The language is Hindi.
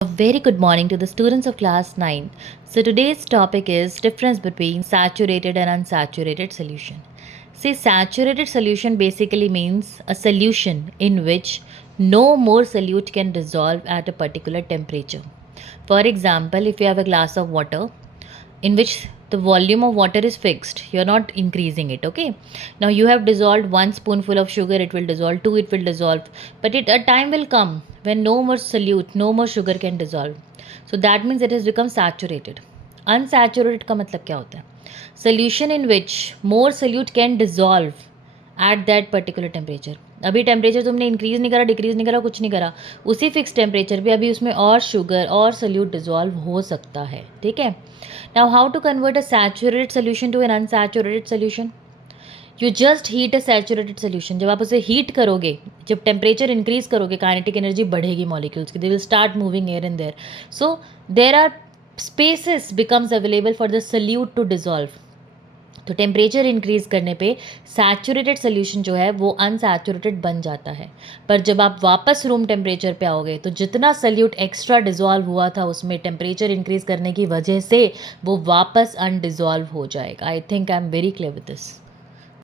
A very good morning to the students of class 9. So today's topic is difference between saturated and unsaturated solution. See, saturated solution basically means a solution in which no more solute can dissolve at a particular temperature. For example, if you have a glass of water in which the volume of water is fixed, you're not increasing it. Okay, now you have dissolved 1 spoonful of sugar, it will dissolve, 2 it will dissolve, but a time will come when no more solute, no more sugar can dissolve. So that means it has become saturated. Unsaturated का मतलब क्या होता है? Solution in which more solute can dissolve at that particular temperature. अभी टेम्परेचर तुमने इंक्रीज़ नहीं करा, डिक्रीज़ नहीं करा, कुछ नहीं करा, उसी फिक्स टेम्परेचर पे अभी उसमें और शुगर और सल्यूट डिजॉल्व हो सकता है. ठीक है. Now how to convert a saturated solution to an unsaturated solution? You just heat a saturated solution. जब आप उसे हीट करोगे, जब टेम्परेचर इंक्रीज करोगे, काइनेटिक एनर्जी बढ़ेगी मॉलिक्यूल्स की, they will start moving air in there. So there are spaces becomes available for the solute to dissolve. तो टेम्परेचर इंक्रीज करने पे सैचुरेटेड सोल्यूशन जो है वो अनसैचुरेटेड बन जाता है. पर जब आप वापस रूम टेम्परेचर पे आओगे तो जितना सल्यूट एक्स्ट्रा डिजॉल्व हुआ था उसमें टेम्परेचर इंक्रीज करने की वजह से वो वापस अनडिजॉल्व हो जाएगा. I think I am very clear with this.